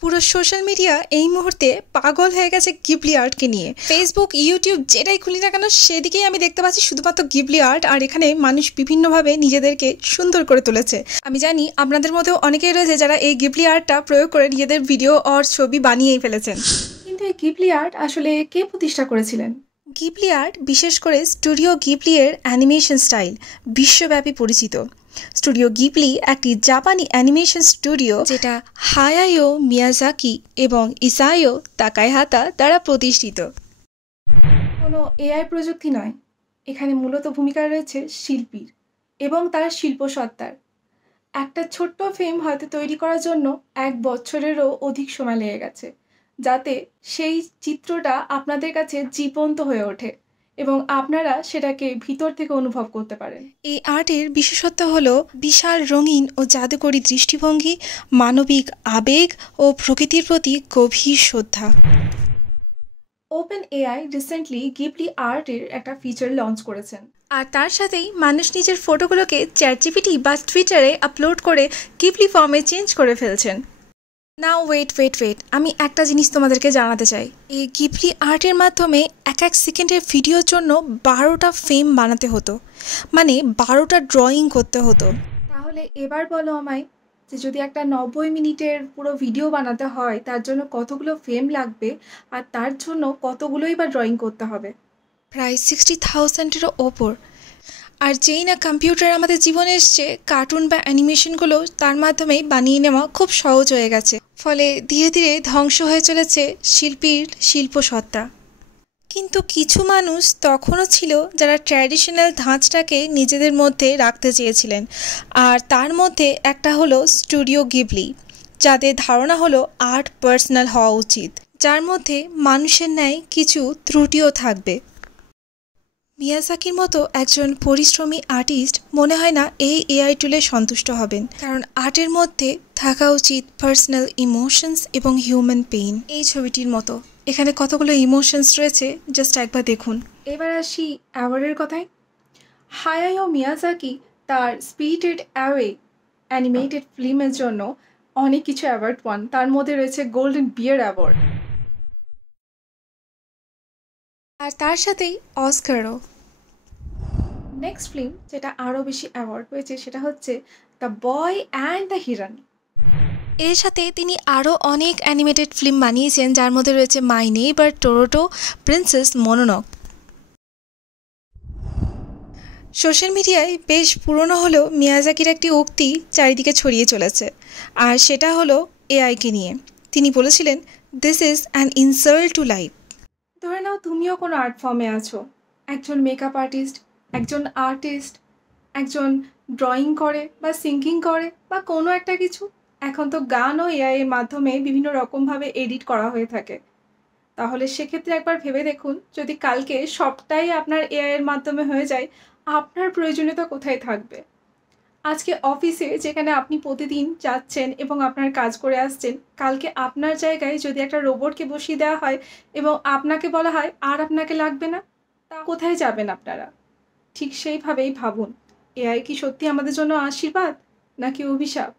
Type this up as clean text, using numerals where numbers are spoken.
পুরো social media এই মুহূর্তে পাগল হয়ে গেছে গিবলি আর্টকে নিয়ে। ফেসবুক, ইউটিউব যেটাই খুলি না কেন সেদিকেই আমি দেখতে পাচ্ছি শুধুমাত্র গিবলি আর্ট, আর এখানে মানুষ বিভিন্নভাবে নিজেদেরকে সুন্দর করে তুলেছে। আমি জানি আপনাদের মধ্যেও অনেকেই রয়েছে যারা এই গিবলি আর্টটা প্রয়োগ করে নিজেদের ভিডিও আর ছবি বানিয়েই ফেলেছেন। কিন্তু এই গিবলি আর্ট আসলে কে প্রতিষ্ঠা করেছিলেন? গিবলি আর্ট বিশেষ করে স্টুডিও গিবলি এর অ্যানিমেশন স্টাইল বিশ্বব্যাপী পরিচিত। স্টুডিও গিবলি একটি জাপানি অ্যানিমেশন স্টুডিও যেটা হায়াও মিয়াজাকি এবং ইসায়ো তাকাহাতা দ্বারা প্রতিষ্ঠিত। কোনো এআই প্রযুক্তি নয়, এখানে মূলত ভূমিকা রয়েছে শিল্পীর এবং তার শিল্পসত্তার। একটা ছোট্ট ফিল্ম হয়তো তৈরি করার জন্য 1 বছরেরও অধিক সময় লেগে গেছে, যাতে সেই চিত্রটা আপনাদের কাছে জীবন্ত হয়ে ওঠে এবং আপনারা সেটাকে ভিতর থেকে অনুভব করতে পারেন। এই আর্টের বিশেষত্ব হলো বিশাল রঙিন ও জাদুকরী দৃষ্টিভঙ্গি, মানবিক আবেগ ও প্রকৃতির প্রতি গভীর শ্রদ্ধা। ওপেন এআই রিসেন্টলি গিবলি আর্টের একটা ফিচার লঞ্চ করেছেন, আর তার সাথেই মানুষ নিজের ফটোগুলোকে চ্যাটজিপিটি বা টুইটারে আপলোড করে গিবলি ফর্মে চেঞ্জ করে ফেলছেন। নাও ওয়েট, আমি একটা জিনিস তোমাদেরকে জানাতে চাই। এই গিবলি আর্টের মাধ্যমে এক সেকেন্ডের ভিডিওর জন্য 12টা ফ্রেম বানাতে হতো, মানে 12টা ড্রয়িং করতে হতো। তাহলে এবার বলো আমায় যে যদি একটা 90 মিনিটের পুরো ভিডিও বানাতে হয় তার জন্য কতগুলো ফ্রেম লাগবে, আর তার জন্য কতগুলোই বা ড্রয়িং করতে হবে? প্রায় 60,000-এরও ওপর। আর যেই না কম্পিউটার আমাদের জীবনে এসছে, কার্টুন বা অ্যানিমেশনগুলো তার মাধ্যমেই বানিয়ে নেওয়া খুব সহজ হয়ে গেছে। ফলে ধীরে ধীরে ধ্বংস হয়ে চলেছে শিল্পীর শিল্পসত্তা। কিন্তু কিছু মানুষ তখনও ছিল যারা ট্র্যাডিশনাল ধাঁচটাকে নিজেদের মধ্যে রাখতে চেয়েছিলেন, আর তার মধ্যে একটা হলো স্টুডিও গিবলি, যাদের ধারণা হলো আর্ট পার্সোনাল হওয়া উচিত, যার মধ্যে মানুষের ন্যায় কিছু ত্রুটিও থাকবে। মিয়াজাকির মতো একজন পরিশ্রমী আর্টিস্ট মনে হয় না এই এআই টুলে সন্তুষ্ট হবেন, কারণ আর্টের মধ্যে থাকা উচিত পার্সোনাল ইমোশনস এবং হিউম্যান পেইন। এই ছবিটির মতো এখানে কতগুলো ইমোশনস রয়েছে, জাস্ট একবার দেখুন। এবার আসি অ্যাওয়ার্ডের কথায়। হায়াও মিয়াজাকি তার স্পিরিটেড অ্যাওয়ে অ্যানিমেটেড ফিল্মের জন্য অনেক কিছু অ্যাওয়ার্ড পান, তার মধ্যে রয়েছে গোল্ডেন বিয়ার অ্যাওয়ার্ড, আর তার সাথেই অস্কারও। নেক্সট ফিল্ম যেটা আরও বেশি অ্যাওয়ার্ড পেয়েছে সেটা হচ্ছে দ্য বয় অ্যান্ড দ্য হিরন। এর সাথে তিনি আরও অনেক অ্যানিমেটেড ফিল্ম বানিয়েছেন, যার মধ্যে রয়েছে মাই নেইবার টোরোটো, প্রিন্সেস মোনোনক। সোশ্যাল মিডিয়ায় বেশ পুরনো হলেও মিয়াজাকির একটি উক্তি চারিদিকে ছড়িয়ে চলেছে, আর সেটা হলো এআইকে নিয়ে। তিনি বলেছিলেন, this is an insult to life. ধরে নাও তুমিও কোনো আর্ট ফর্মে আছো, একজন মেকআপ আর্টিস্ট, একজন আর্টিস্ট, একজন ড্রয়িং করে বা সিঙ্গিং করে বা কোনো একটা কিছু। এখন তো গানও এআই এর মাধ্যমে বিভিন্ন রকমভাবে এডিট করা হয়ে থাকে। তাহলে সেক্ষেত্রে একবার ভেবে দেখুন, যদি কালকে সবটাই আপনার এআই এর মাধ্যমে হয়ে যায়, আপনার প্রয়োজনীয়তা কোথায় থাকবে? আজকে অফিসে যেখানে আপনি প্রতিদিন যাচ্ছেন এবং আপনার কাজ করে আসছেন, কালকে আপনার জায়গায় যদি একটা রোবটকে বসিয়ে দেওয়া হয় এবং আপনাকে বলা হয় আর আপনাকে লাগবে না, তা কোথায় যাবেন আপনারা? ঠিক সেইভাবেই ভাবুন, এআই কি সত্যি আমাদের জন্য আশীর্বাদ নাকি অভিশাপ?